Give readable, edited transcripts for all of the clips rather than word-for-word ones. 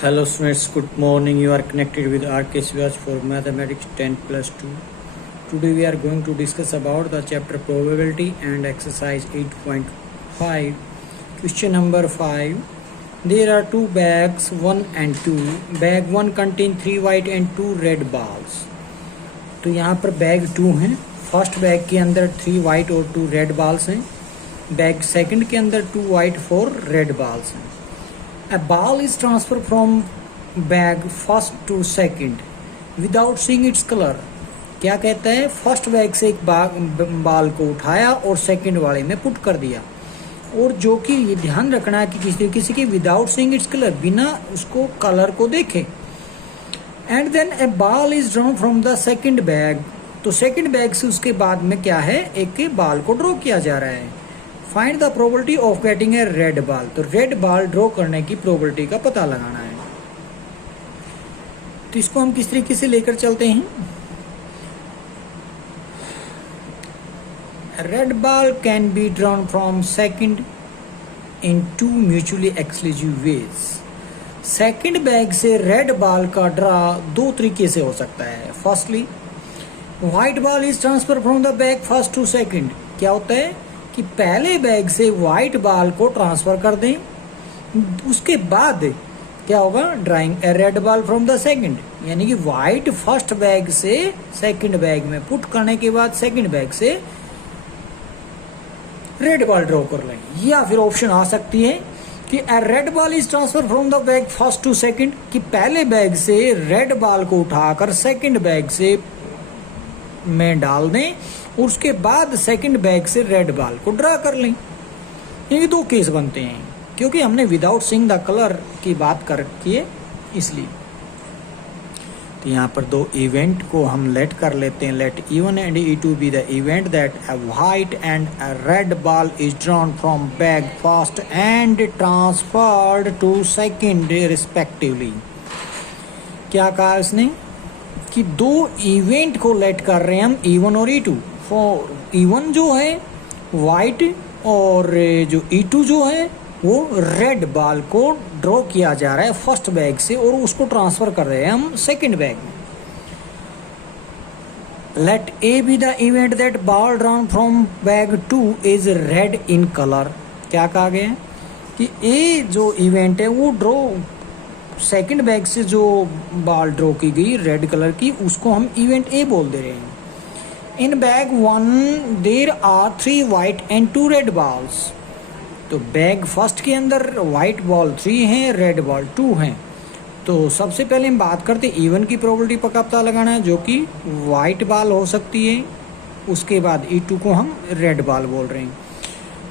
Hello students, good morning. You are connected with RK Swaj for Mathematics 10 plus 2. Today we are going to discuss about the chapter probability and exercise 8.5. Question number 5. There are two bags, 1 and 2. Bag 1 contain 3 white and 2 red balls. तो यहाँ पर bag 2 हैं. First bag के अंदर 3 white और 2 red balls हैं. Bag second के अंदर 2 white 4 red balls हैं. A ball is transferred from bag first to second without seeing its color. क्या कहता है? फर्स्ट बैग से एक बाल को उठाया और सेकंड वाले में पुट कर दिया, और जो कि ये ध्यान रखना है कि किसी के विदाउट सीइंग इट्स कलर, बिना उसको कलर को देखे. And then a ball is drawn from the second bag. तो सेकंड बैग से उसके बाद में क्या है, एक बाल को ड्रॉ किया जा रहा है. Find the probability of getting a red ball. तो रेड बॉल ड्रॉ करने की प्रोबेबिलिटी का पता लगाना है. तो इसको हम किस तरीके से लेकर चलते हैं. Red ball can be drawn from second in 2 mutually exclusive ways. Second bag से रेड बॉल का ड्रा 2 तरीके से हो सकता है. Firstly, white ball is transfer from the bag first to second. क्या होता है कि पहले बैग से व्हाइट बॉल को ट्रांसफर कर दें, उसके बाद क्या होगा, drawing a red ball from the second. यानी कि व्हाइट फर्स्ट बैग से सेकंड बैग में पुट करने के बाद सेकंड बैग से रेड बॉल ड्रॉ कर लें. या फिर ऑप्शन आ सकती है कि a red ball is transfer from the bag first to second, कि पहले बैग से रेड बॉल को उठाकर सेकंड बैग से में डाल दें और उसके बाद सेकंड बैग से रेड बॉल को ड्रा कर लें. ये 2 केस बनते हैं, क्योंकि हमने विदाउट सीइंग द कलर की बात कर रखी है इसलिए. तो यहाँ पर 2 इवेंट को हम लेट कर लेते हैं. Let E1 and E2 be the event that a white and a red ball is drawn from bag first and transferred to second respectively. क्या कहा इसने कि 2 इवेंट को लेट कर रहे हैं हम, E1 और E2. फॉर E1 जो है वाइट और जो E2 जो है वो रेड बॉल को ड्रॉ किया जा रहा है फर्स्ट बैग से और उसको ट्रांसफर कर रहे हैं हम सेकंड बैग में. Let A be the event that ball drawn from bag 2 is red in colour. क्या कहा गया है कि ए जो इवेंट है वो ड्रॉ सेकंड बैग से जो बॉल ड्रॉ की गई रेड कलर की, उसको हम इवेंट ए बोल दे रहे हैं. In bag 1 there are 3 white and 2 red balls. तो बैग फर्स्ट के अंदर वाइट बॉल 3 हैं, रेड बॉल 2 हैं. तो सबसे पहले हम बात करते हैं E1 की प्रोबेबिलिटी का पता लगाना है, जो कि वाइट बॉल हो सकती है. उसके बाद E2 को हम रेड बॉल बोल रहे हैं.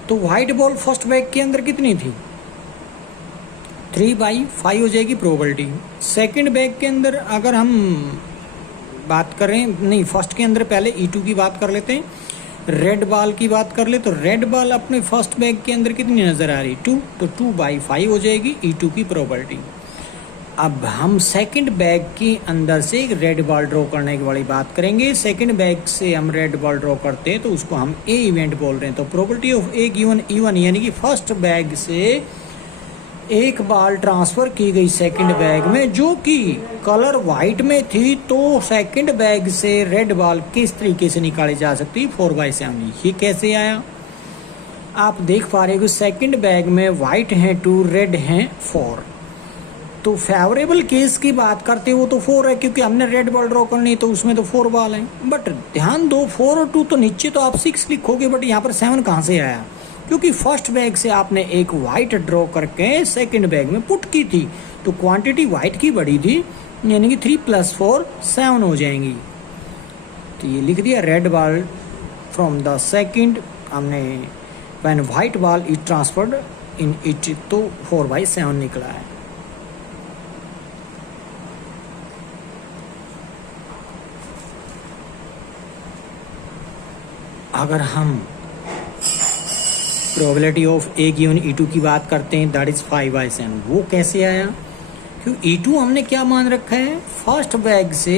तो वाइट बॉल फर्स्ट बैग के अंदर कितनी थी, 3/5 हो जाएगी प्रोबेबिलिटी. सेकंड बैग के अंदर अगर हम बात करें, नहीं फर्स्ट के अंदर पहले E2 की बात कर लेते हैं. रेड बॉल की बात कर ले तो रेड बॉल अपने फर्स्ट बैग के अंदर कितनी नजर आ रही, 2. तो 2/5 हो जाएगी E2 की प्रोबेबिलिटी. अब हम सेकंड बैग के अंदर से एक रेड बॉल ड्रॉ करने की वाली बात करेंगे. सेकंड बैग से हम रेड बॉल ड्रॉ करते हैं तो उसको हम ए इवेंट बोल रहे हैं. तो probability of A given E1 यानी कि फर्स्ट बैग से एक बॉल ट्रांसफर की गई सेकंड बैग में जो कि कलर वाइट में थी, तो सेकंड बैग से रेड बॉल किस तरीके से निकाली जा सकती है, 4/7. ये कैसे आया, आप देख पा रहे हो. सेकंड बैग में वाइट हैं 2, रेड हैं 4. तो फेवरेबल केस की बात करते हो तो 4 है, क्योंकि हमने रेड बॉल ड्रॉ करनी तो उसमें तो 4 बॉल है. बट ध्यान दो, 4 और 2 तो नीचे तो आप 6 लिखोगे, बट यहाँ पर 7 कहाँ से आया, क्योंकि फर्स्ट बैग से आपने एक वाइट ड्रॉ करके सेकंड बैग में पुट की थी. तो क्वांटिटी वाइट की बड़ी थी, यानी कि 3 + 4 7 हो जाएंगी. तो ये लिख दिया red ball from the second, हमने when white ball is transferred in it, तो 4/7 निकला है. अगर हम probability of A given E2 की बात करते हैं, दैट इज 5/7. वो कैसे आया, क्योंकि E2 हमने क्या मान रखा है, फर्स्ट बैग से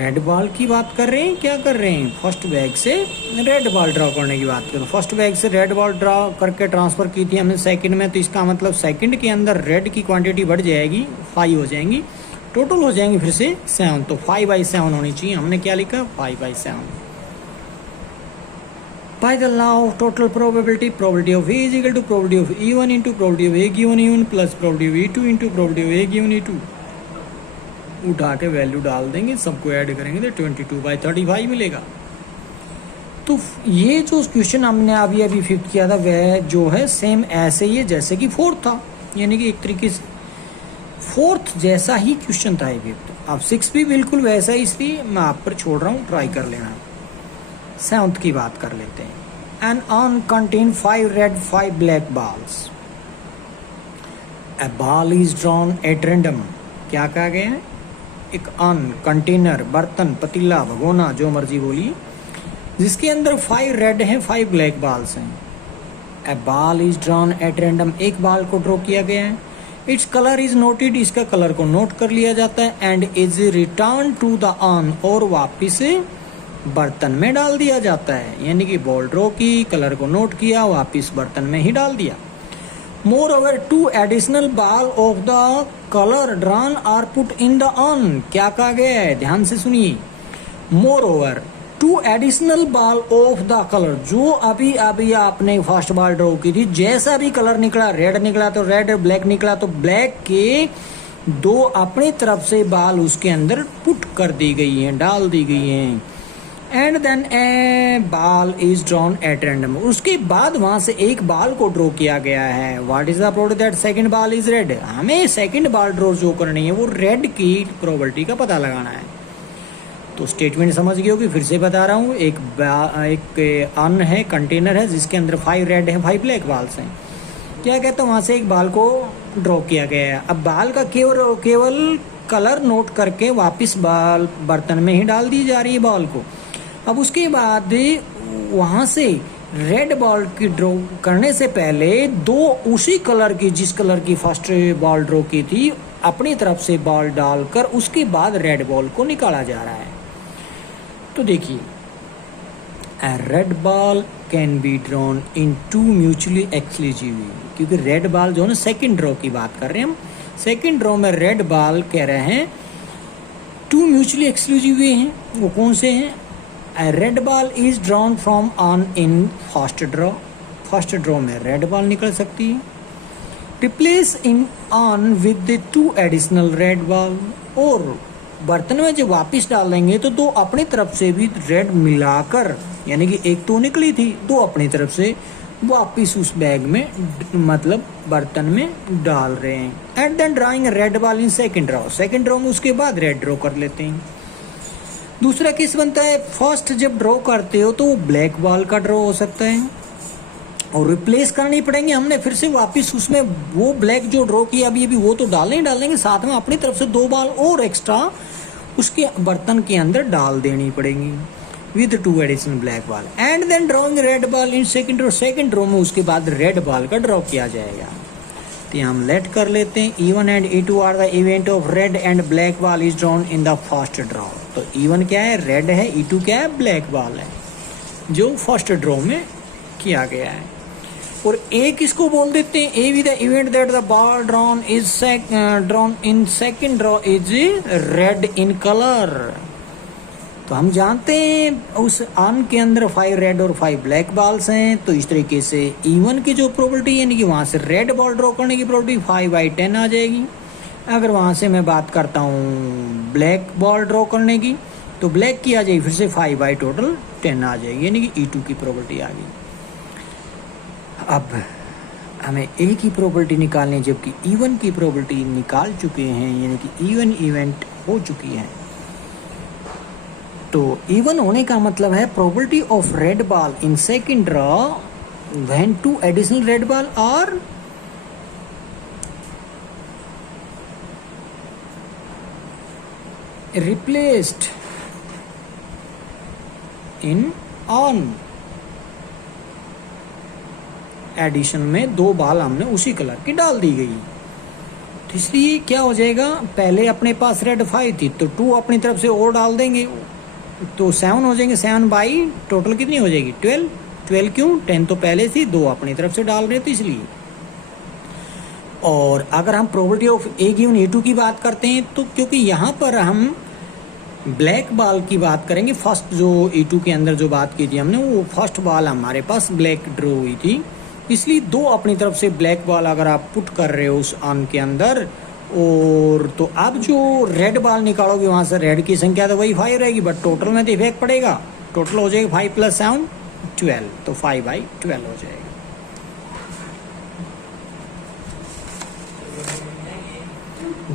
रेड बॉल की बात कर रहे हैं, क्या कर रहे हैं, फर्स्ट बैग से रेड बॉल ड्रॉ करने की बात करो। फर्स्ट बैग से रेड बॉल ड्रॉ करके ट्रांसफ़र की थी हमने सेकंड में, तो इसका मतलब सेकंड के अंदर रेड की क्वांटिटी बढ़ जाएगी, 5 हो जाएंगी, टोटल हो जाएंगे फिर से 7। तो 5/7 होनी चाहिए, हमने क्या लिखा 5/7। By the law of total probability, probability of A is equal to probability of E1 into probability of A given E1 plus probability of E2 into probability of A given E2। उठा के value डाल देंगे, सबको add करेंगे तो 22/35 मिलेगा। तो ये जो क्वेश्चन हमने अभी अभी फिफ्थ किया था वह जो है सेम ऐसे ही है जैसे कि फोर्थ था, यानी कि एक तरीके से फोर्थ जैसा ही क्वेश्चन था ये फिफ्थ। अब 6 भी बिल्कुल वैसा ही, इसलिए मैं आप पर छोड़ रहा हूँ, ट्राई कर लेना। 7th की बात कर लेते हैं। An urn contain 5 red 5 black balls. A ball is drawn at random. क्या कहा गया है, एक अर्न कंटेनर, बर्तन, पतीला, भगोना, जो मर्जी बोलिए, जिसके अंदर 5 रेड हैं 5 ब्लैक बॉल्स हैं। A ball is drawn at random, एक बॉल को ड्रॉ किया गया है। इट्स कलर इज नोटेड, इसका कलर को नोट कर लिया जाता है। And is return to the urn, और वापिस बर्तन में डाल दिया जाता है, यानी कि बॉल ड्रॉ की, कलर को नोट किया, वापिस बर्तन में ही डाल दिया। Moreover 2 additional ball of the colour drawn are put in the urn. क्या कहा गया है, ध्यान से सुनिए। Moreover 2 additional ball of the colour, जो अभी अभी आपने फर्स्ट बॉल ड्रॉ की थी, जैसा भी कलर निकला, रेड निकला तो रेड, ब्लैक निकला तो ब्लैक के 2 अपनी तरफ से बॉल उसके अंदर पुट कर दी गई हैं, डाल दी गई हैं। And then a ball is drawn at random, उसके बाद वहां से एक बॉल को ड्रॉ किया गया है। What is the probability that second ball is red, हमें सेकंड बॉल ड्रॉ जो करनी है वो रेड की प्रोबेबिलिटी का पता लगाना है। तो स्टेटमेंट समझ गए होगी, फिर से बता रहा हूँ। एक अर्न है, कंटेनर है, जिसके अंदर 5 रेड है 5 ब्लैक बॉल्स हैं। क्या कहते हैं, वहां से एक बॉल को ड्रॉ किया गया है। अब बॉल का केवल कलर नोट करके वापिस बॉल बर्तन में ही डाल दी जा रही है बॉल को। अब उसके बाद वहां से रेड बॉल की ड्रॉ करने से पहले 2 उसी कलर की, जिस कलर की फर्स्ट बॉल ड्रॉ की थी, अपनी तरफ से बॉल डालकर उसके बाद रेड बॉल को निकाला जा रहा है। तो देखिए, a red ball can be drawn in 2 mutually exclusive, क्योंकि रेड बॉल जो है ना, सेकेंड ड्रॉ की बात कर रहे हैं हम। सेकेंड ड्रॉ में रेड बॉल कह रहे हैं 2 म्यूचुअली एक्सक्लूसिव हैं। वो कौन से हैं, A red ball is drawn from on in first draw, first draw में रेड बॉल निकल सकती है। Replace in on with the 2 additional red ball, और बर्तन में जब वापस डाल देंगे तो 2 अपनी तरफ से भी रेड मिलाकर, यानी कि एक तो निकली थी, 2 अपनी तरफ से वापिस उस बैग में, मतलब बर्तन में डाल रहे हैं। And then drawing red ball in second draw, second draw में उसके बाद रेड ड्रॉ कर लेते हैं। दूसरा केस बनता है, फर्स्ट जब ड्रॉ करते हो तो वो ब्लैक बॉल का ड्रॉ हो सकता है, और रिप्लेस करनी पड़ेंगे हमने फिर से वापस उसमें वो ब्लैक जो ड्रॉ किया अभी अभी, वो तो डालेंगे, साथ में अपनी तरफ से 2 बॉल और एक्स्ट्रा उसके बर्तन के अंदर डाल देनी पड़ेगी with 2 additional black ball. And then drawing red ball in second draw, second draw में उसके बाद रेड बॉल का ड्रॉ किया जाएगा। तो हम लेट कर लेते हैं, E1 and E2 are the event of red and black ball is drawn in the first draw. तो E1 क्या है, रेड है, E2 क्या है, ब्लैक बॉल है, जो फर्स्ट ड्रॉ में किया गया है। और ए किसको बोल देते हैं, ए with the event that the ball drawn in second draw is red in colour. तो हम जानते हैं उस अर्न के अंदर 5 रेड और 5 ब्लैक बॉल्स हैं, तो इस तरीके से E1 की जो प्रोबेबिलिटी, यानी कि वहां से रेड बॉल ड्रॉ करने की प्रोबेबिलिटी 5/10 आ जाएगी। अगर वहां से मैं बात करता हूँ ब्लैक बॉल ड्रॉ करने की, तो ब्लैक की आ जाएगी फिर से 5/10 आ जाएगी, यानी कि E2 की प्रोबेबिलिटी आ गई। अब हमें ए की प्रोबेबिलिटी निकालनी है, जबकि E1 की प्रोबेबिलिटी निकाल चुके हैं, यानी कि E1 इवेंट हो चुकी है। तो E1 होने का मतलब है probability of red ball in second draw when 2 additional red ball are replaced in on. Addition में 2 बॉल हमने उसी कलर की डाल दी गई। तो इसलिए क्या हो जाएगा, पहले अपने पास रेड 5 थी तो 2 अपनी तरफ से और डाल देंगे तो 7 हो जाएंगे। 7 बाई टोटल कितनी हो जाएगी 12। 12 क्यों, 10 तो पहले थी, 2 अपनी तरफ से डाल रहे तो इसलिए। और अगर हम probability of A given A2 की बात करते हैं तो क्योंकि यहाँ पर हम ब्लैक बॉल की बात करेंगे, फर्स्ट जो ए2 के अंदर जो बात की थी हमने, वो फर्स्ट बॉल हमारे पास ब्लैक ड्रॉ हुई थी, इसलिए 2 अपनी तरफ से ब्लैक बॉल अगर आप पुट कर रहे हो उस ऑन के अंदर, और तो अब जो रेड बॉल निकालोगे वहाँ से रेड की संख्या तो वही 5 रहेगी, बट टोटल में तो इफेक्ट पड़ेगा। टोटल हो जाएगा 5 + 7 12, तो 5/12 हो जाएगा।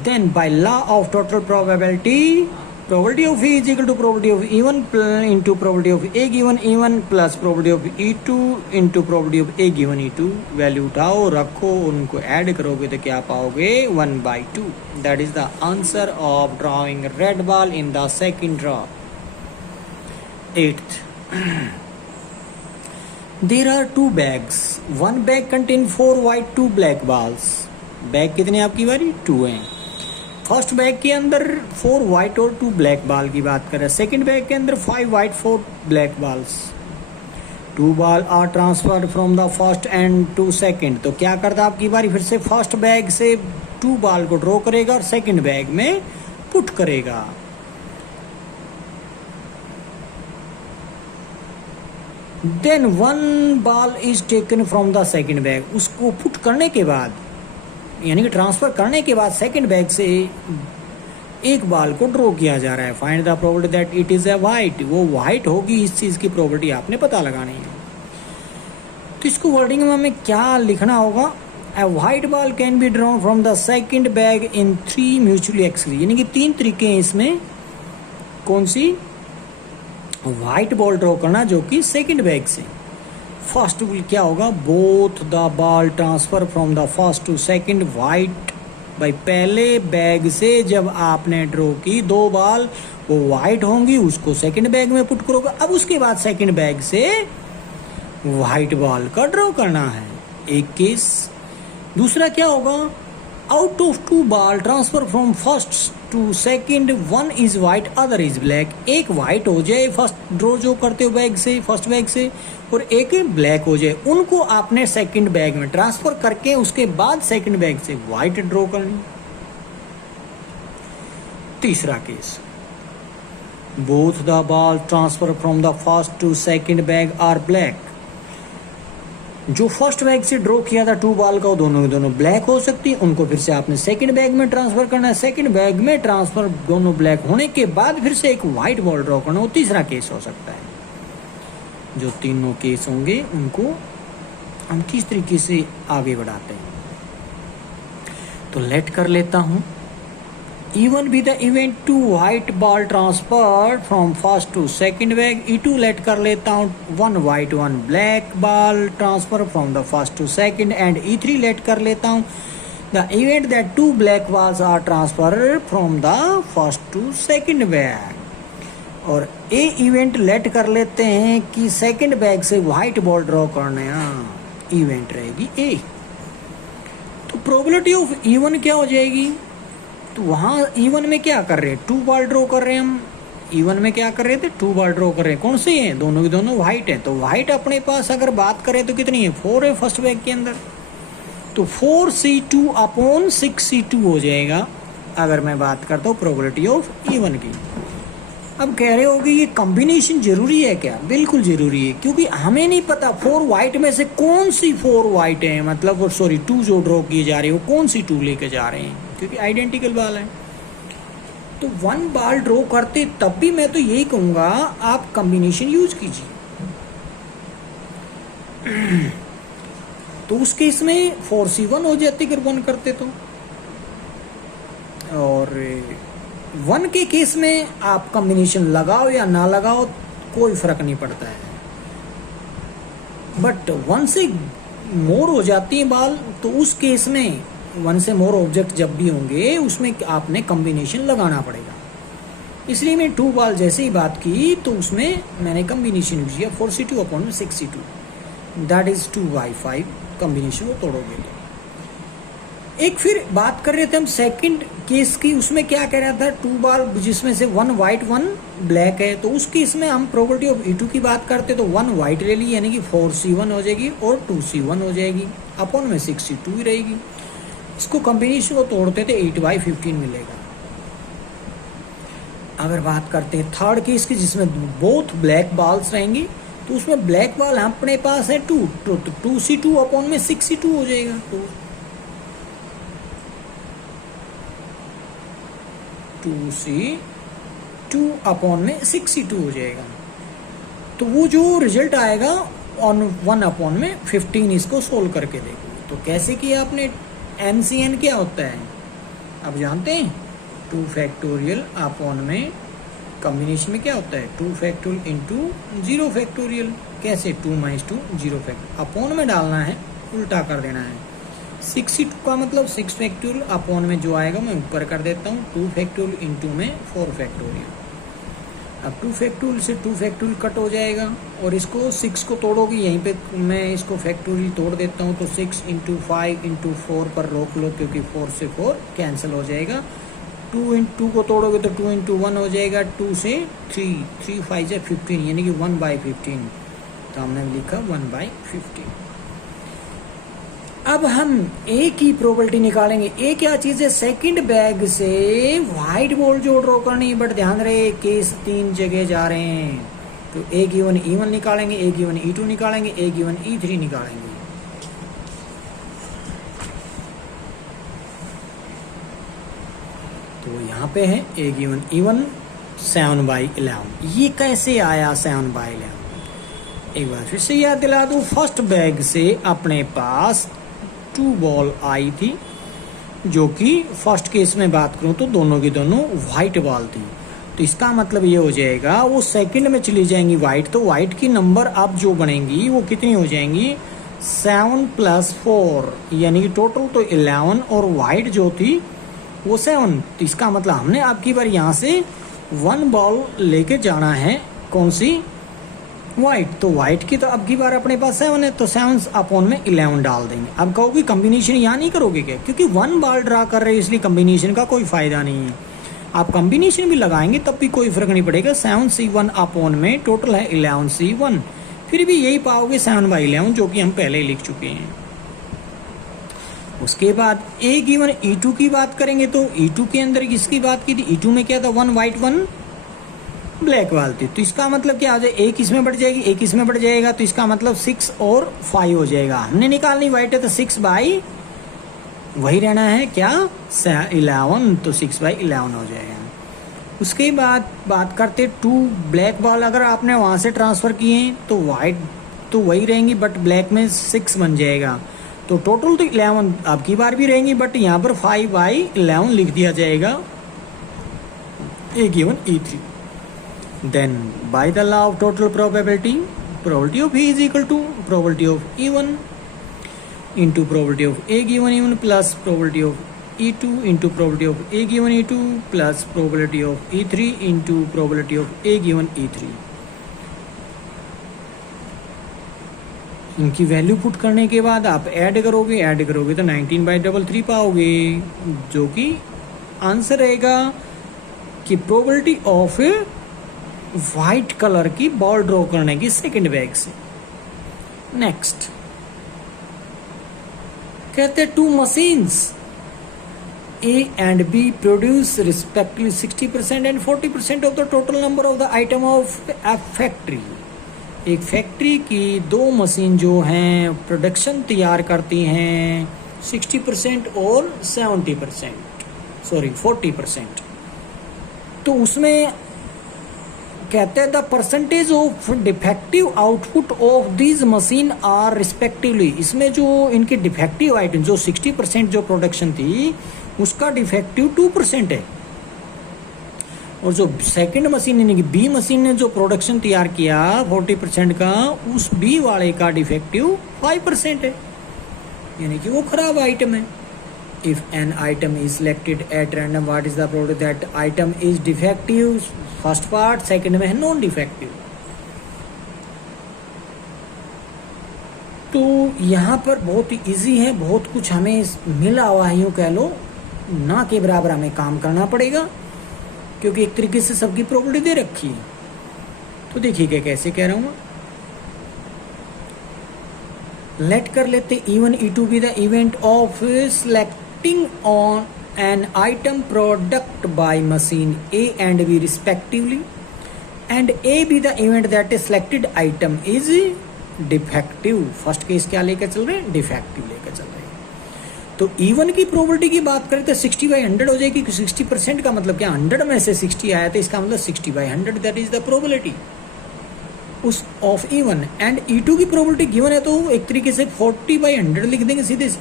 Then by law of total probability of E is equal to probability of E1 into probability of A given E1 plus probability of E2 into probability of A given E2। Value उठाओ, रखो, उनको add करोगे तो क्या पाओगे 1/2। That is the answer of drawing red ball in the second draw. 8th, there are 2 bags, one bag contain 4 white 2 black balls। Bag कितने आपकी बारी 2 हैं। फर्स्ट बैग के अंदर 4 वाइट और 2 ब्लैक बॉल की बात करें, सेकंड बैग के अंदर 5 white 4 black balls. 2 ball are transferred from the first and to second. तो क्या करता आपकी बारी, फिर से फर्स्ट बैग से 2 बॉल को ड्रॉ करेगा और सेकंड बैग में पुट करेगा। Then 1 ball is taken from the second bag. उसको पुट करने के बाद, यानी कि ट्रांसफर करने के बाद सेकंड बैग से एक बॉल को ड्रॉ किया जा रहा है। Find the probability that it is a white. वो वाइट होगी, इस चीज की प्रोबेबिलिटी आपने पता लगानी है। तो इसको वर्डिंग में हमें क्या लिखना होगा, अ white ball can be drawn from the second bag in 3 mutually exclusive. यानी कि 3 तरीके हैं इसमें, कौन सी, वाइट बॉल ड्रॉ करना जो कि सेकंड बैग से। फर्स्ट क्या होगा, both the ball transfer from the first to second white. भाई पहले बैग से जब आपने ड्रॉ की 2 बॉल, वो वाइट होंगी, उसको सेकंड बैग में पुट करोगे। अब उसके बाद सेकंड बैग से वाइट बॉल का ड्रॉ करना है, एक केस। दूसरा क्या होगा, out of 2 ball transfer from first to second, 1 is white other is black. एक वाइट हो जाए फर्स्ट ड्रॉ जो करते हो बैग से, फर्स्ट बैग से, और एक ब्लैक हो जाए, उनको आपने सेकंड बैग में ट्रांसफर करके उसके बाद सेकंड बैग से वाइट ड्रॉ करनी। तीसरा case, both the ball transfer from the first to second bag are black. जो फर्स्ट बैग से ड्रॉ किया था 2 बॉल का, वो दोनों ब्लैक हो सकती है, उनको फिर से आपने सेकंड बैग में ट्रांसफर करना है। सेकंड बैग में ट्रांसफर दोनों ब्लैक होने के बाद फिर से एक वाइट बॉल ड्रॉ करना, वो तीसरा केस हो सकता है। जो तीनों केस होंगे उनको हम किस तरीके से आगे बढ़ाते हैं, तो लेट कर लेता हूं। E1 be the event 2 white ball transferred from first to second bag। E2 let कर लेता हूँ 1 white 1 black ball transfer from the first to second, and E3 let कर लेता हूँ the event that 2 black balls are transferred from the first to second bag। और ए event let कर लेते हैं कि सेकंड बैग से व्हाइट बॉल ड्रॉ करना, इवेंट रहेगी ए। तो प्रोबेबिलिटी ऑफ E1 क्या हो जाएगी, तो वहाँ E1 में क्या कर रहे हैं, 2 बॉल ड्रॉ कर रहे हैं हम। E1 में क्या कर रहे थे, 2 बॉल ड्रॉ कर रहे हैं, कौन से हैं, दोनों की दोनों व्हाइट हैं। तो व्हाइट अपने पास अगर बात करें तो कितनी है, 4 है फर्स्ट बैग के अंदर, तो 4C2 अपॉन 6C2 हो जाएगा अगर मैं बात करता हूँ प्रोबेबिलिटी ऑफ E1 की। अब कह रहे होगे ये कॉम्बिनेशन जरूरी है क्या, बिल्कुल जरूरी है, क्योंकि हमें नहीं पता 4 वाइट में से कौन सी 4 वाइट है, मतलब सॉरी 2 जो ड्रॉ किए जा रहे हो कौन सी 2 लेके जा रहे हैं, क्योंकि आइडेंटिकल बॉल है। तो 1 बॉल ड्रॉ करते तब भी मैं तो यही कहूंगा आप कॉम्बिनेशन यूज कीजिए। तो उस केस में 4C1 हो जाती अगर 1 करते तो, और 1 के केस में आप कॉम्बिनेशन लगाओ या ना लगाओ कोई फर्क नहीं पड़ता है, बट 1 से मोर हो जाती है बॉल, तो उस केस में 1 से मोर ऑब्जेक्ट जब भी होंगे उसमें आपने कॉम्बिनेशन लगाना पड़ेगा। इसलिए मैं 2 बॉल जैसे ही बात की तो उसमें मैंने कॉम्बिनेशन यूज किया 4C2 upon 6C2, that is 2/5 combination को तोड़ोगे एक फिर बात कर रहे थे हम सेकंड केस की, उसमें क्या कह रहा था, 2 बॉल जिसमें से 1 वाइट 1 ब्लैक है, तो उस केस में हम प्रोबेबिलिटी ऑफ E2 की बात करते तो 1 वाइट ले ली, यानी कि 4C1 हो जाएगी और 2C1 हो जाएगी, अपॉन में 6C2 ही रहेगी। इसको कॉम्बिनेशन को तोड़ते थे 8/15 मिलेगा। अगर बात करते हैं थर्ड केस की जिसमें बोथ ब्लैक बॉल्स रहेंगी, तो उसमें ब्लैक बॉल अपने पास है 2, तो 2C2 अपॉन में 6C2 हो जाएगा। तो 2C2 अपॉन में 6C2 हो जाएगा। तो वो जो रिजल्ट आएगा ऑन 1 अपॉन में 15, इसको सोल्व करके देखो। तो कैसे किया आपने, MCN क्या होता है आप जानते हैं, 2 फैक्टोरियल अपॉन में कॉम्बिनेशन में क्या होता है 2 फैक्टोरियल इंटू 0 फैक्टोरियल। कैसे 2 - 2 0 फैक्टोरियल, अपॉन में डालना है, उल्टा कर देना है। 6C2 का मतलब 6 फैक्टोरियल अपॉन में जो आएगा मैं ऊपर कर देता हूँ 2 फैक्टोरियल इंटू में 4 फैक्टोरियल। अब 2 फैक्टोरियल से 2 फैक्टोरियल कट हो जाएगा, और इसको 6 को तोड़ोगे, यहीं पे मैं इसको फैक्टोरियल तोड़ देता हूँ, तो 6 × 5 × 4 पर रोक लो, क्योंकि 4 से 4 कैंसिल हो जाएगा। 2 को तोड़ोगे तो 2 × 1 हो जाएगा, 2 से 3, 3 × 5 = 15, यानी कि 1/15। तो हमने लिखा 1/15। अब हम ए की प्रोबेबिलिटी निकालेंगे। ए क्या चीज है, सेकंड बैग से व्हाइट बॉल जो ड्रॉ करनी है, बट ध्यान रहे केस 3 जगह जा रहे हैं। तो ए गिवन E1 निकालेंगे, ए गिवन E2 निकालेंगे, ए गिवन E3 निकालेंगे। तो यहाँ पे है ए गिवन E1 7/11। ये कैसे आया 7/11, एक बार फिर से याद दिला दूं। फर्स्ट बैग से अपने पास 2 बॉल आई थी, जो कि फर्स्ट केस में बात करूं तो दोनों की दोनों व्हाइट बॉल थी। तो इसका मतलब ये हो जाएगा वो सेकंड में चली जाएंगी व्हाइट, तो व्हाइट की नंबर अब जो बनेंगी वो कितनी हो जाएंगी 7 + 4, यानी कि टोटल तो 11, और व्हाइट जो थी वो 7। तो इसका मतलब हमने अब की बार यहाँ से 1 बॉल लेके जाना है, कौन सी, व्हाइट। तो व्हाइट की तो अब की बार अपने पास 7 है, तो 7 अपॉन में 11 डाल देंगे। अब कहोगे कॉम्बिनेशन यहाँ नहीं करोगे क्या, क्योंकि 1 बॉल ड्रा कर रहे हैं, इसलिए कॉम्बिनेशन का कोई फायदा नहीं है। आप कॉम्बिनेशन भी लगाएंगे तब भी कोई फर्क नहीं पड़ेगा। 7C1 अपॉन में टोटल है 11C1, फिर भी यही पाओगे 7/11, जो कि हम पहले ही लिख चुके हैं। उसके बाद ए गिवन E2 की बात करेंगे, तो E2 के अंदर किसकी बात की थी, E2 में क्या था 1 वाइट 1 ब्लैक वाल थी। तो इसका मतलब क्या हो जाए, एक इसमें बढ़ जाएगी, एक इसमें बढ़ जाएगा, तो इसका मतलब 6 और 5 हो जाएगा। हमने निकालनी व्हाइट है, तो 6/, वही रहना है क्या 11, तो 6/11 हो जाएगा। उसके बाद बात करते 2 ब्लैक बॉल, अगर आपने वहां से ट्रांसफर किए तो व्हाइट तो वही रहेंगी, बट ब्लैक में 6 बन जाएगा। तो टोटल तो 11 अब की बार भी रहेंगी, बट यहाँ पर 5/11 लिख दिया जाएगा ए given E3। Then by the law of total probability, probability of E is equal to probability of E1 into probability of A given E1 plus probability of E2 into probability of A given E2 plus probability of E3 into probability of A given E3। इनकी value put करने के बाद आप add करोगे तो 19/33 पाओगे, जो कि आंसर रहेगा कि प्रोबेबिलिटी ऑफ व्हाइट कलर की बॉल ड्रॉ करने की सेकंड बैग से। नेक्स्ट कहते हैं 2 machines A and B produce respectively 60% and 40% of the total number of the item of a factory। एक फैक्ट्री की 2 मशीन जो हैं प्रोडक्शन तैयार करती हैं 60% और 40%। तो उसमें कहते हैं the percentage of defective output of these machine are respectively. इसमें जो इनके डिफेक्टिव आइटम जो 60% जो प्रोडक्शन थी उसका डिफेक्टिव 2% है, और जो सेकंड मशीन यानी कि बी मशीन ने जो प्रोडक्शन तैयार किया 40% का, उस बी वाले का डिफेक्टिव 5% है, यानी कि वो खराब आइटम है। If an item is selected at random, what is the probability that item is defective? First part, second में है नॉन डिफेक्टिव। तो यहाँ पर बहुत ही ईजी है, बहुत कुछ हमें मिला हुआ है, यूँ कह लो ना के बराबर हमें काम करना पड़ेगा, क्योंकि एक तरीके से सबकी प्रॉपर्टी दे रखी है। तो देखिएगा कैसे कह रहा हूँ, लेट कर लेते E1 E2 be the event of selecting on an item product by machine A and B respectively, and A be the event that a selected item is defective। First case क्या लेकर चल रहे हैं, defective लेकर चल रहे हैं। तो E1 की प्रोबेबिलिटी की बात करें तो 60/100 हो जाएगी, 60% का मतलब क्या, 100 में से 60 आया तो इसका मतलब 60/100 दैट इज द प्रोबेबिलिटी उस ऑफ E1। एंड E2 की प्रोबेबिलिटी गिवन है तो एक तरीके से 40/100 लिख देंगे सीधे से।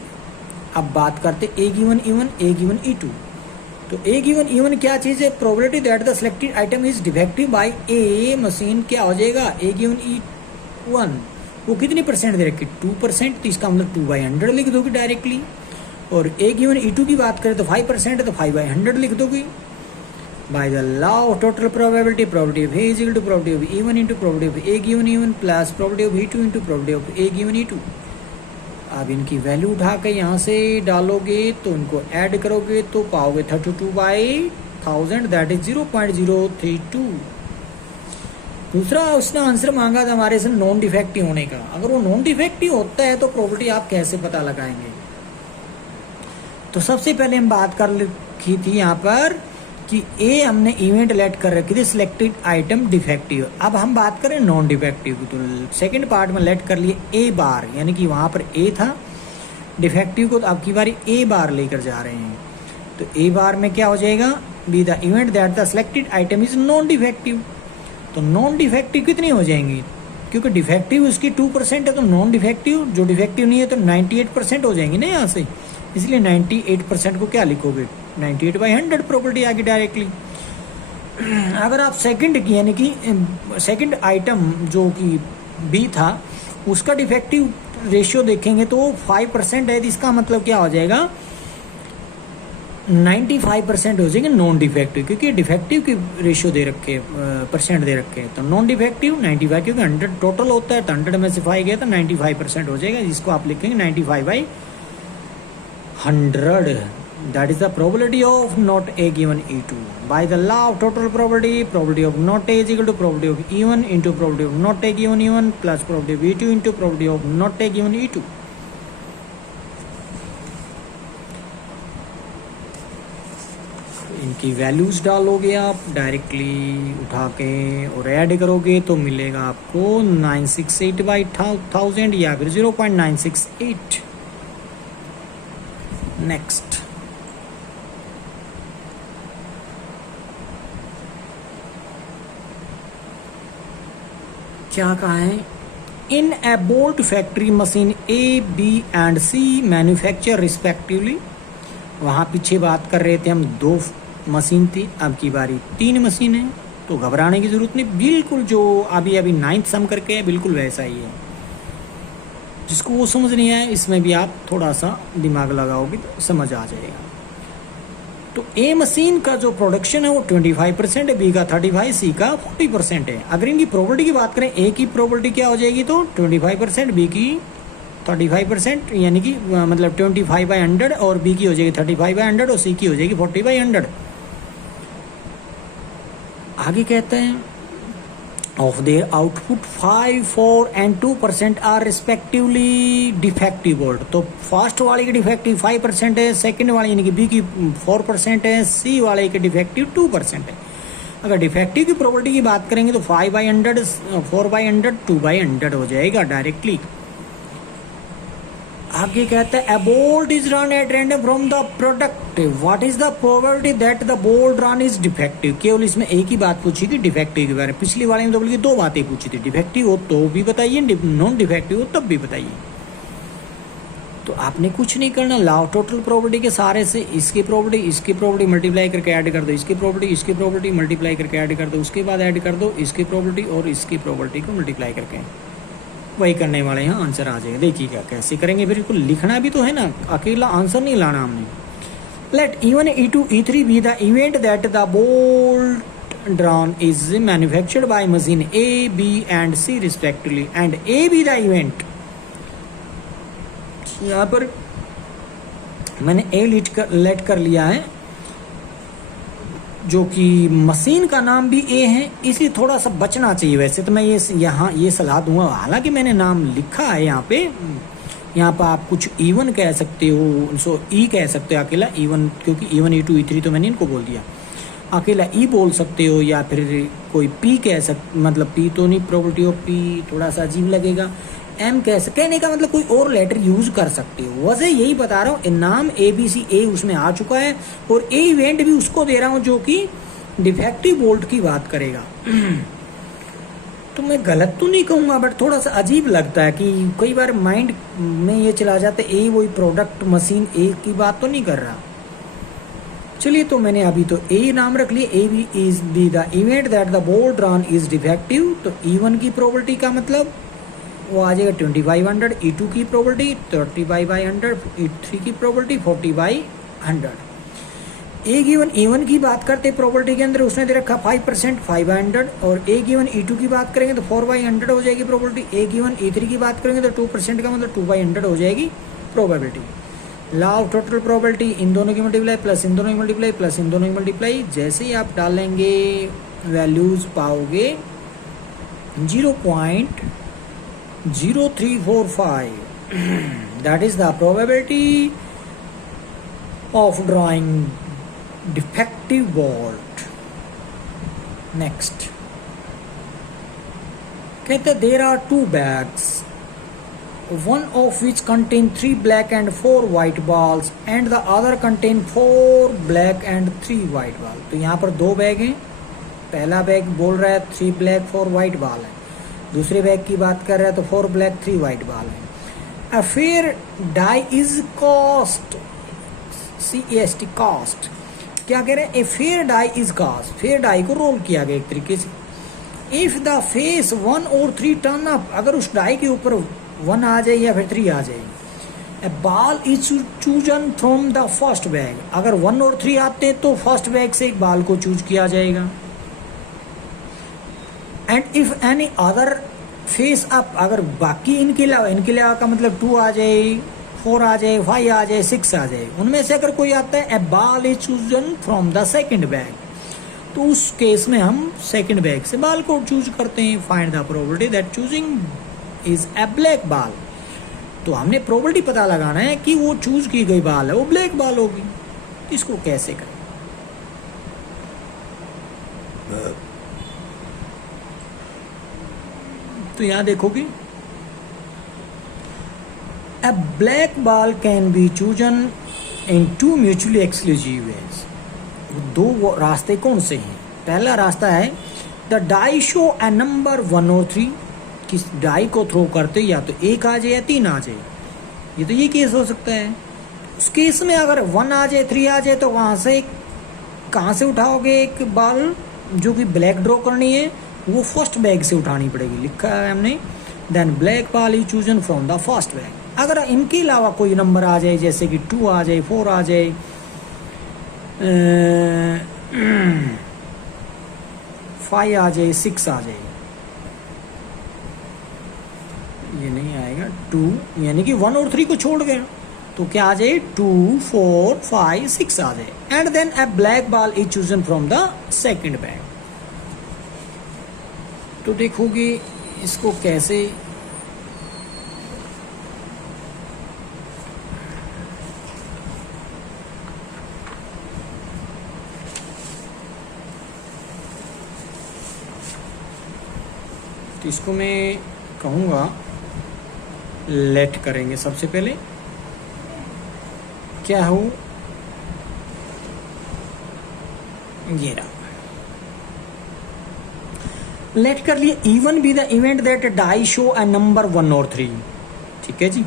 अब बात करते ए गिवन E1 ए गिवन E2। तो ए गिवन E1 क्या चीज़ है, probability that the selected item is defective by a machine क्या हो जाएगा, ए गिवन E1 वो कितनी परसेंट दे रखी, 2%, तो इसका मतलब 2/100 लिख दोगे डायरेक्टली। और ए गिवन E2 की बात करें तो 5% है तो 5/100 लिख दोगे। By the law of total probability, probability of A is equal to probability of E1 into probability of A given E1 plus probability of E2 into probability of A given E2। अब इनकी value उठा के यहाँ से डालोगे तो इनको add करोगे तो पाओगे 32/1000 दैट इज 0.032। दूसरा उसने आंसर मांगा था हमारे से नॉन डिफेक्टिव होने का। अगर वो नॉन डिफेक्टिव होता है तो प्रोबेबिलिटी आप कैसे पता लगाएंगे। तो सबसे पहले हम बात कर रखी थी यहाँ पर कि ए हमने इवेंट लेट कर रखी थी सिलेक्टेड आइटम डिफेक्टिव। अब हम बात करें नॉन डिफेक्टिव की, तो सेकंड पार्ट में लेट कर लिए ए बार, यानी कि वहाँ पर ए था डिफेक्टिव को, तो अब की बारी ए बार लेकर जा रहे हैं। तो ए बार में क्या हो जाएगा, B the event that the selected item is non defective. तो नॉन डिफेक्टिव कितनी हो जाएंगी, क्योंकि डिफेक्टिव उसकी 2% है तो नॉन डिफेक्टिव, जो डिफेक्टिव नहीं है तो 98% हो जाएंगी ना यहाँ से, इसलिए 98% को क्या लिखोगे, 98/100 प्रॉपर्टी आ गई डायरेक्टली। अगर आप सेकंड की यानी कि सेकंड आइटम जो कि बी था उसका डिफेक्टिव रेशियो देखेंगे तो 5% है, तो इसका मतलब क्या हो जाएगा 95% हो जाएंगे नॉन डिफेक्टिव, क्योंकि डिफेक्टिव की रेशियो दे रखे परसेंट दे रखे हैं। तो नॉन डिफेक्टिव 95, क्योंकि 100 टोटल होता है तो 100 में से 5 गया तो 95% हो जाएगा, जिसको आप लिखेंगे 95/100। That is the probability of not A given E2 by the law of total probability, probability of not A is equal to probability of E1 into probability of not A given E1 plus probability of E2 into probability of not A given E2। इनकी values डालोगे आप directly उठा के और add करोगे तो मिलेगा आपको 968/1000 या फिर 0.968। नेक्स्ट क्या कहा है, in a bolt factory machine A B and C manufacture respectively. वहाँ पीछे बात कर रहे थे हम 2 मशीन थी, अब की बारी 3 मशीन है, तो घबराने की जरूरत नहीं, बिल्कुल जो अभी 9th सम करके है बिल्कुल वैसा ही है। जिसको वो समझ नहीं आया इसमें भी आप थोड़ा सा दिमाग लगाओगे तो समझ आ जाएगा। तो ए मशीन का जो प्रोडक्शन है वो 25% है, बी का 35%, सी का 40% है। अगर इनकी प्रोबेबिलिटी की बात करें, ए की प्रोबेबिलिटी क्या हो जाएगी तो 25%, बी की 35%, यानी कि मतलब 25/100, और बी की हो जाएगी 35/100 और सी की हो जाएगी 40/100। आगे कहते हैं of their output 5, 4 and 2% are respectively defective bolt। तो फर्स्ट वाले की डिफेक्टिव 5% है, सेकंड वाले यानी कि बी की 4% है, सी वाले की डिफेक्टिव 2% है। अगर डिफेक्टिव की प्रोबेबिलिटी की बात करेंगे तो 5/100, 4/100, 2/100 हो जाएगा डायरेक्टली। आगे कहता है a bolt is run at random from the product, what is the probability that the bolt run is defective। केवल इसमें एक ही बात पूछी थी डिफेक्टिव के बारे में, पिछली वाले में तो बल्कि 2 बातें पूछी थी, डिफेक्टिव हो तो भी बताइए, नॉन डिफेक्टिव हो तब भी बताइए। तो आपने कुछ नहीं करना, लॉ ऑफ टोटल प्रोबेबिलिटी के सारे से इसकी प्रोबेबिलिटी मल्टीप्लाई करके ऐड कर दो, इसकी प्रोबेबिलिटी मल्टीप्लाई करके ऐड कर दो, उसके बाद ऐड कर दो इसकी प्रोबेबिलिटी और इसकी प्रोबेबिलिटी को मल्टीप्लाई करके, वही करने वाले हैं, आंसर आ जाएगा। देखिएगा कैसे करेंगे, बिल्कुल लिखना भी तो है ना, अकेला आंसर नहीं लाना हमने। Let E1 E2 E3 be the event that the bolt drawn is manufactured by machine A, B and C respectively, and A be the event यहाँ पर मैंने ए लेट कर लिया है, जो कि मशीन का नाम भी ए है, इसलिए थोड़ा सा बचना चाहिए। वैसे तो मैं ये सलाह दूंगा, हालांकि मैंने नाम लिखा है यहाँ पे। यहाँ पर आप कुछ E1 कह सकते हो, सो ई कह सकते हो अकेला E1, क्योंकि E1 E2 E3 तो मैंने इनको बोल दिया। अकेला ई बोल सकते हो, या फिर कोई पी कह सकते, मतलब पी तो नहीं, प्रोबेबिलिटी ऑफ पी थोड़ा सा अजीब लगेगा। एम कहने का मतलब कोई और लेटर यूज कर सकते हो। वैसे यही बता रहा हूँ, नाम ABC ए उसमें आ चुका है, और ए इवेंट भी उसको दे रहा हूँ जो कि डिफेक्टिव बोल्ट की बात करेगा। तो मैं गलत तो नहीं कहूँगा, बट थोड़ा सा अजीब लगता है कि कई बार माइंड में ये चला जाता है ए वही प्रोडक्ट मशीन ए की बात तो नहीं कर रहा। चलिए, तो मैंने अभी तो ए नाम रख लिया। A be is be the event that the bolt run is defective. तो E1 की प्रोबेबिलिटी का मतलब वो आ जाएगा 20/100, E2 की प्रोबेबिलिटी 30/100, E3 की प्रोबेबिलिटी 40/100। ए गिवन E1 की बात करते प्रोबेबिलिटी के अंदर उसने दे रखा 5%, 5/100, और ए गिवन E2 की बात करेंगे तो 4/100 हो जाएगी प्रोबेबिलिटी। ए गिवन E3 की बात करेंगे तो 2% का मतलब 2/100 हो जाएगी probability. Law of total probability, इन दोनों की मल्टीप्लाई प्लस इन दोनों की मल्टीप्लाई प्लस इन दोनों की मल्टीप्लाई, जैसे ही आप डालेंगे वैल्यूज पाओगे 0.0345। That is the probability of drawing defective bolt. Next, कहते there are 2 bags, one of which contain 3 black and 4 white balls and the other contain 4 black and 3 white balls. तो यहाँ पर 2 बैग हैं। पहला बैग बोल रहा है 3 black 4 white ball है, दूसरे बैग की बात कर रहा है तो 4 black 3 white ball है। A fair die is cost, CAST cost. क्या कह रहे हैं? A fair die is cast, fair die को रोल किया गया एक तरीके से। इफ द फेस 1 और 3 टर्न अप, अगर उस डाई के ऊपर 1 आ जाए या फिर 3 आ जाए, a ball is chosen from the first bag. अगर 1 और 3 आते हैं तो फर्स्ट बैग से एक बॉल को चूज किया जाएगा। And if any other face up, अगर बाकी इनके अलावा का मतलब 2 आ जाए, 4 आ जाए, 5 आ जाए, 6 आ जाए, उनमें से अगर कोई आता है, a ball is chosen from the second bag, तो उस केस में हम सेकंड बैग से बॉल को चूज करते हैं। Find the probability that choosing is a black ball. तो हमने प्रोबेबिलिटी पता लगाना है कि वो चूज की गई बॉल है वो ब्लैक बॉल होगी। इसको कैसे करें? तो यहां देखोगे, A black ball can be chosen in 2 mutually exclusive ways. 2 रास्ते कौन से हैं? पहला रास्ता है the die show a number 1 और 3, किस डाई को थ्रो करते या तो 1 आ जाए या 3 आ जाए। ये तो ये केस हो सकता है। उस केस में अगर 1 आ जाए 3 आ जाए तो वहां से कहाँ से उठाओगे? एक बॉल जो कि ब्लैक ड्रॉ करनी है वो फर्स्ट बैग से उठानी पड़ेगी, लिखा है हमने। Then black ball is chosen from the first bag. अगर इनके अलावा कोई नंबर आ जाए, जैसे कि 2 आ जाए, 4 आ जाए, 5 आ जाए, 6 आ जाए, ये नहीं आएगा 2, यानी कि 1 और 3 को छोड़ गया, तो क्या आ जाए 2, 4, 5, 6 आ जाए। And then a black ball is chosen from the second bag. तो देखोगे इसको कैसे, तो इसको मैं कहूँगा लेट करेंगे। सबसे पहले क्या हो, ये रहा, लेट कर लिए। E1 be the event that die show a number 1 और 3। ठीक है जी,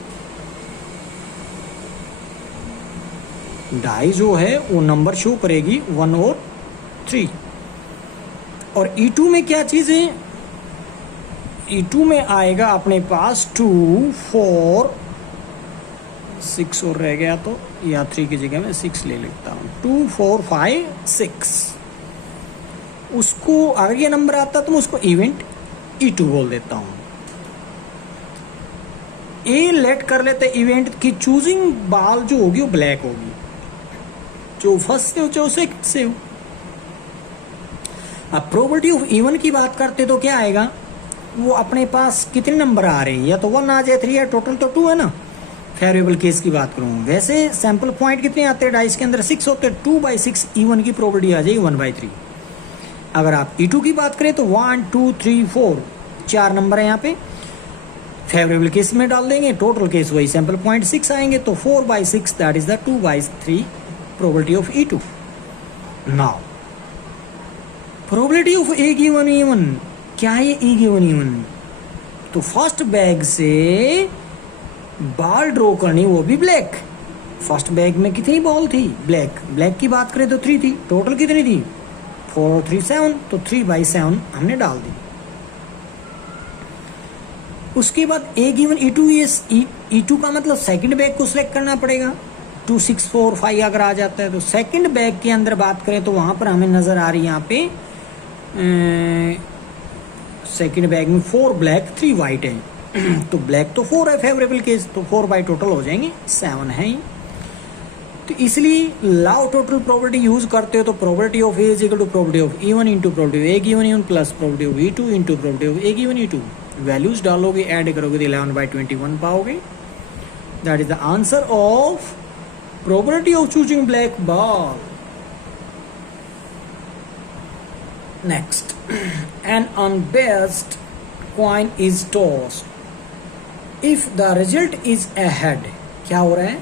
डाई जो है वो नंबर शो करेगी 1 और 3। और E2 में क्या चीज है? E2 में आएगा अपने पास 2, 4, 6 और रह गया तो, या 3 की जगह में 6 ले लेता हूँ। 2, 4, 5, 6। उसको अगर ये नंबर आता तो मैं उसको इवेंट E2 बोल देता हूँ। ए लेट कर लेते इवेंट की चूजिंग बॉल जो होगी वो ब्लैक होगी, जो फर्स्ट से हो चाहे सेकंड से हो। अब प्रोबेबिलिटी ऑफ इवन की बात करते तो क्या आएगा, वो अपने पास कितने नंबर आ रहे हैं, या तो 1 आ जाए 3 है, टोटल तो 2 है ना। फेवरेबल केस की बात करूँ, वैसे सैंपल पॉइंट कितने आते हैं डाइस के अंदर, 6 होते हैं, 2/6 इवन की प्रोबेबिलिटी आ जाएगी 1/3। अगर आप E2 की बात करें तो 1 2 3 4 4 नंबर है यहाँ पे, फेवरेबल केस में डाल देंगे, टोटल केस वही सैंपल पॉइंट 6 आएंगे, तो 4/6 that is the 2/3 probability of E2। Now probability of A given even, क्या है ए गिवन इवन, तो फर्स्ट बैग से बॉल ड्रॉ करनी, वो भी ब्लैक। फर्स्ट बैग में कितनी बॉल थी, ब्लैक, ब्लैक की बात करें तो 3 थी, टोटल कितनी थी 4 3 7, तो 3/7 हमने डाल दी। उसके बाद ए गिवन E2 का मतलब सेकंड बैग को सिलेक्ट करना पड़ेगा। 2 6 4 5 अगर आ जाता है तो सेकंड बैग के अंदर बात करें तो वहां पर हमें नजर आ रही है यहाँ पे सेकंड बैग में 4 ब्लैक 3 वाइट है तो ब्लैक तो 4 है फेवरेबल केस, तो 4 बाई टोटल हो जाएंगे 7 है। तो इसलिए लॉ टोटल प्रोबेबिलिटी यूज करते हो तो probability of A is equal to probability of even into probability of A given even plus probability of E2 into probability of A given E2। Values डालोगे, add करोगे तो 11/21 पाओगे। That is the answer of probability of choosing black ball. Next, an unbiased coin is tossed if the result is a head। क्या हो रहा है,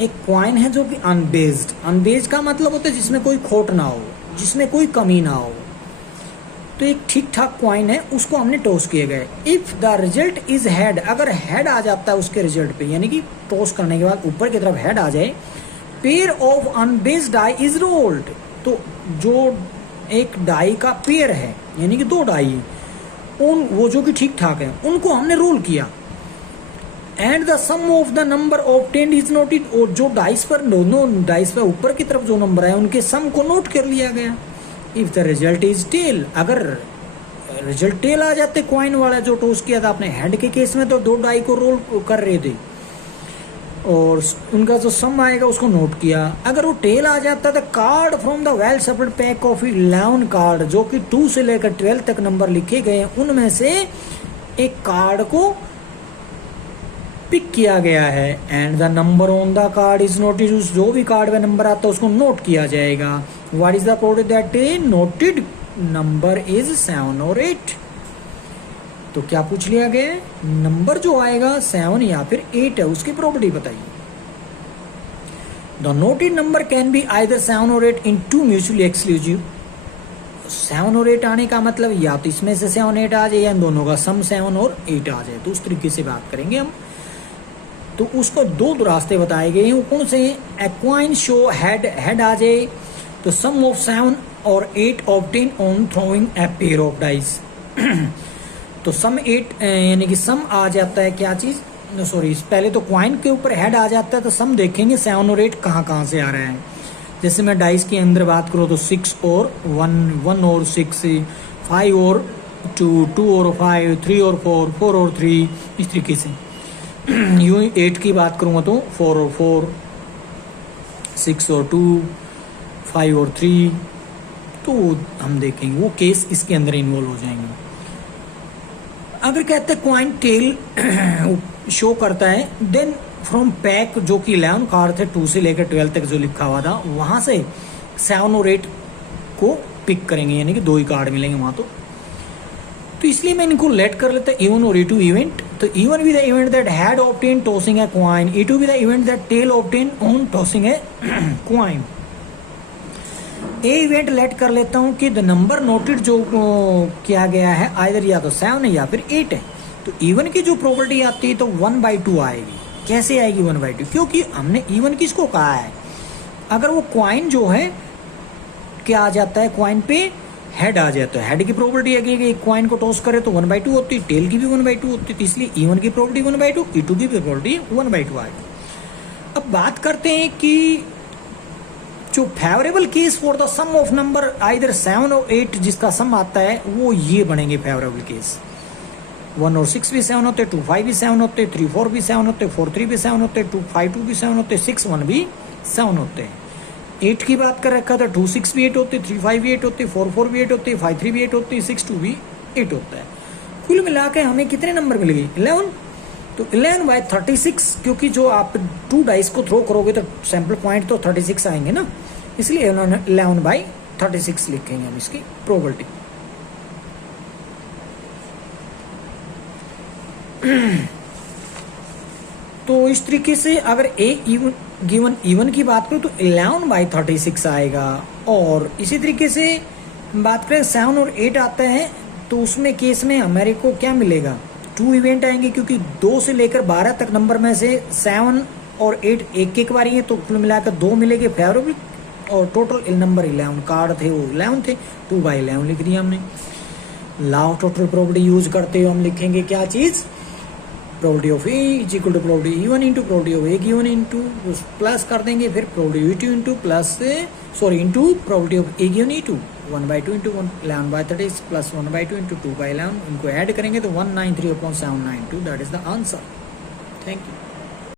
एक coin है जो कि अनबेस्ड, अनबेस्ड का मतलब होता है जिसमें कोई खोट ना हो, जिसमें कोई कमी ना हो। तो एक ठीक ठाक क्वाइन है, उसको हमने टॉस किए गए। If the result is head, अगर हेड आ जाता है उसके रिजल्ट पे, यानी कि टॉस करने के बाद ऊपर की तरफ हेड आ जाए, pair of unbiased die is rolled, तो जो एक डाई का पेयर है यानी कि 2 डाई, उन वो जो कि ठीक ठाक है उनको हमने रोल किया। And the sum of the number obtained is noted, और जो डाइस पर दोनों डाइस पर ऊपर की तरफ जो नंबर है उनके सम को नोट कर लिया गया। If the result is tail, अगर रिजल्ट टेल आ जाते, क्वाइन वाला जो टॉस किया था आपने, हेड के केस में तो 2 डाई को रोल कर रहे थे और उनका जो सम आएगा उसको नोट किया। अगर वो टेल आ जाता था, card from the well separate pack of 11 card जो कि 2 से लेकर 12 तक नंबर लिखे गए हैं, उनमें से एक कार्ड को पिक किया गया है। And the number on the card is noted, जो भी कार्ड में नंबर आता है उसको नोट किया जाएगा। What is the probability that noted number is 7 और 8। तो क्या पूछ लिया गया है, नंबर जो आएगा 7 या फिर 8 है, उसकी प्रोबेबिलिटी बताइए। The noted number can be either 7 और 8 इन 2 म्यूचुअली एक्सक्लूसिव। 7 और 8 आने का मतलब या तो इसमें से 7 8 आ जाए या इन दोनों का सम 7 और 8 आ जाए, तो उस तरीके से बात करेंगे हम। तो उसको 2 रास्ते बताए गए हैं, कौन से, एक्वाइन शो हेड आ जाए तो सम ऑफ 7 और 8 obtain on throwing a pair of dice. तो सम 8 यानी कि सम आ जाता है, क्या चीज, सॉरी पहले तो क्वाइन के ऊपर हेड आ जाता है तो सम देखेंगे 7 और 8 कहाँ से आ रहा है। जैसे मैं डाइस के अंदर बात करूँ तो 6 और 1 और 6, 5 और 2 और 5, 3 और 4 और 3, इस तरीके से। यूं 8 की बात करूँगा तो 4 और 4, 6 और 2, 5 और 3, तो हम देखेंगे वो केस इसके अंदर इन्वॉल्व हो जाएंगे। अगर कहते हैं क्वाइन टेल शो करता है, देन फ्रॉम पैक जो कि 11 कार्ड थे 2 से लेकर 12 तक जो लिखा हुआ था, वहां से 7 और 8 को पिक करेंगे, यानी कि 2 ही कार्ड मिलेंगे वहां। तो इसलिए मैं इनको लेट कर लेता है E1 और E2 इवेंट। तो E1 भी the event that head obtain tossing a coin, E2 भी the event that tail obtain on tossing a coin. A event let कर लेता हूं कि द नंबर नोटेड जो किया गया है आइदर या तो 7 है या फिर 8 है। तो E1 की जो प्रोबेबिलिटी आती है तो 1/2 आएगी। कैसे आएगी 1/2, क्योंकि हमने E1 किसको कहा है, अगर वो क्वाइन जो है क्या आ जाता है, क्वाइन पे हेड आ जाता है, हेड की प्रोबेबिलिटी है कि एक क्वाइन को टॉस करे तो 1/2 होती है, टेल की भी 1/2 होती है, तो इसलिए E1 की प्रोबेबिलिटी 1/2, E2 की प्रोबेबिलिटी 1/2 आएगी। अब बात करते हैं कि जो favourable case for the sum of number either 7 और 8 जिसका सम आता है वो ये बनेंगे फेवरेबल केस। 1 और 6 भी 7 होते, 2 5 भी 7 होते, 3 4 भी 7 होते, 4 3 भी 7 होते, 2 5 2 भी 7 होते, 6 1 भी 7 होते। 8 की बात कर रखा था, 2 6 भी 8 होते, 3 5 भी 8 होते, 4 4 भी 8 होते, 5 3 भी 8 होते, 6 2 भी 8 होता है। कुल मिला के हमें कितने नंबर मिल गए? 11। तो 11/36, क्योंकि जो आप 2 डाइस को थ्रो करोगे तो सैंपल पॉइंट तो 36 आएंगे ना, इसलिए 11/36 लिखेंगे हम इसकी प्रोबेबिलिटी। तो इस तरीके से अगर ए गिवन इवन की बात करूं तो 11/36 आएगा। और इसी तरीके से बात करें 7 और 8 आता है तो उसमें केस में हमारे को क्या मिलेगा? 2 इवेंट आएंगे, क्योंकि 2 से लेकर 12 तक नंबर में से 7 और 8 एक एक बारी है, तो कुल मिलाकर 2 मिलेंगे फेवरेबल, और टोटल नंबर 11 कार्ड थे वो 11 थे, 2/11 लिख दिया हमने। Law of total probability use करते हुए हम लिखेंगे क्या चीज? Probability of A is equal to probability even into probability of A given into plus कर देंगे, फिर probability into plus into probability of A given into 1/2 into 11/36 plus 1/2 into 2/11, इनको ऐड करेंगे तो 193/792, that is the answer. Thank you.